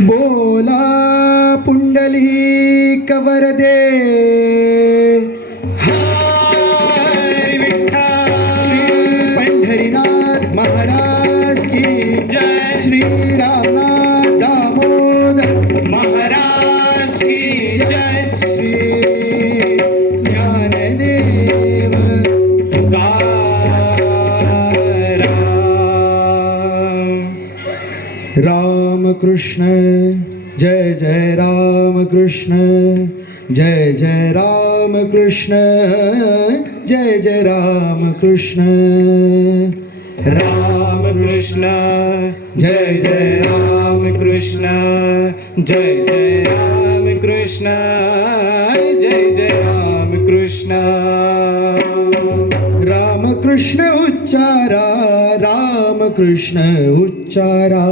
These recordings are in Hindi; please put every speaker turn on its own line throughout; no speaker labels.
बोला पुंडली कवर दे. पंढरीनाथ महाराज की जय. श्री रामनाथ दामोदर महाराज की जय. श्री ज्ञानदेव तुकाराम. राम. राम कृष्ण जय जय राम कृष्ण जय जय राम कृष्ण जय जय राम कृष्ण राम कृष्ण जय जय राम कृष्ण जय जय राम कृष्ण जय जय Ram Krishna Ram Krishna उच्चारा Ram Krishna उच्चारा।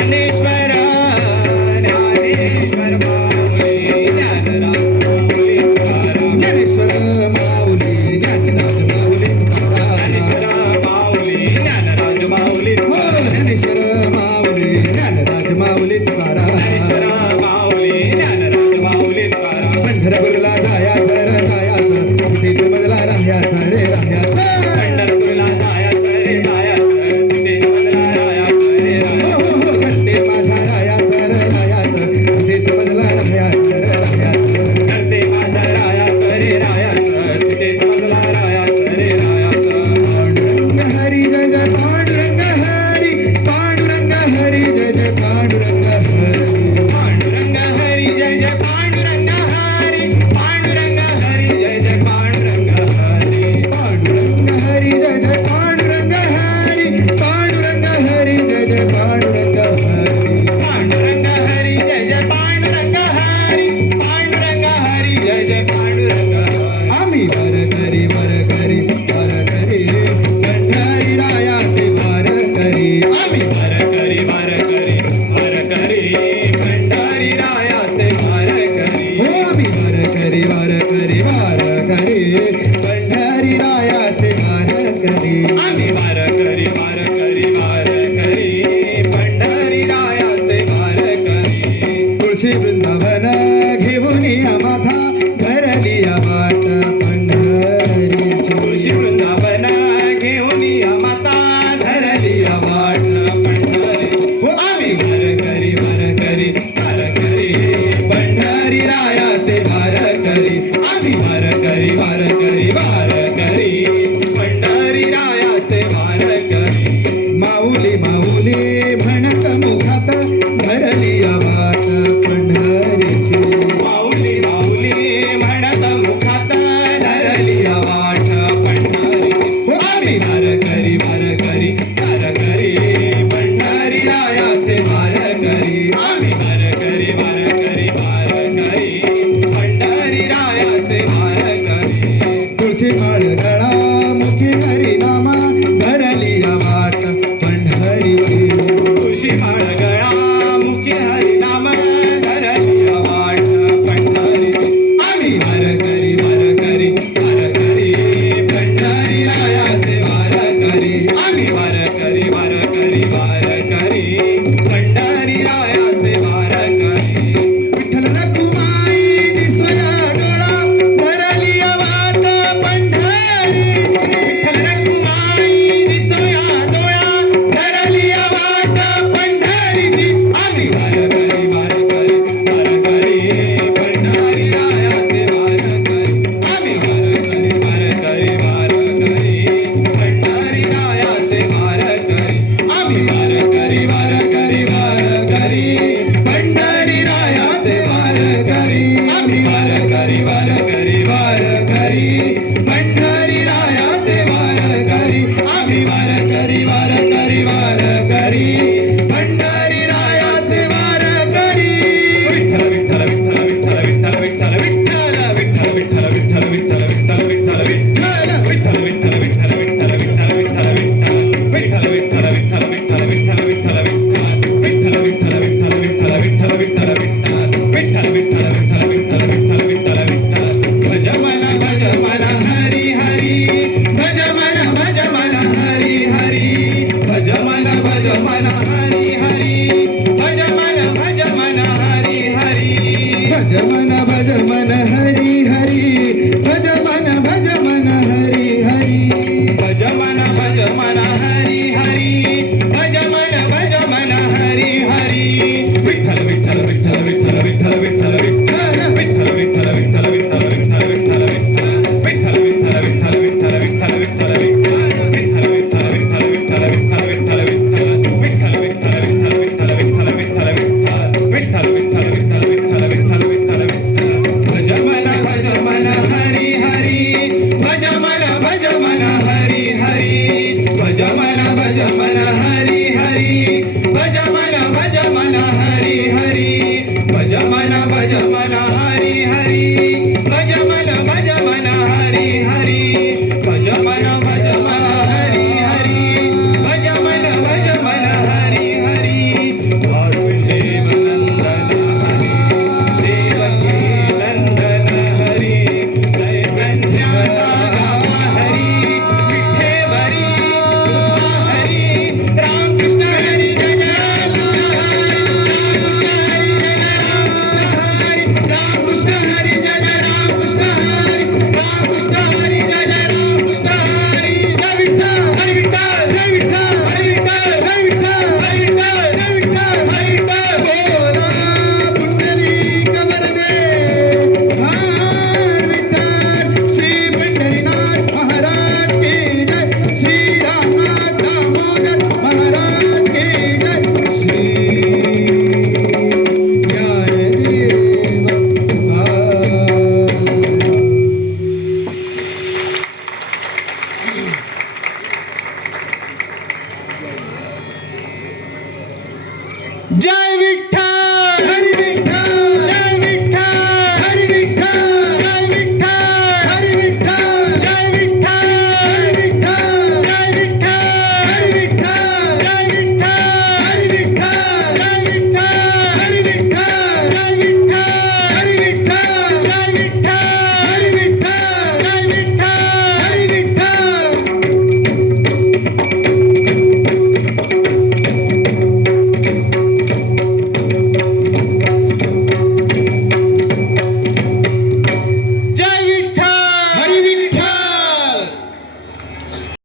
Dnyaneshwar I see my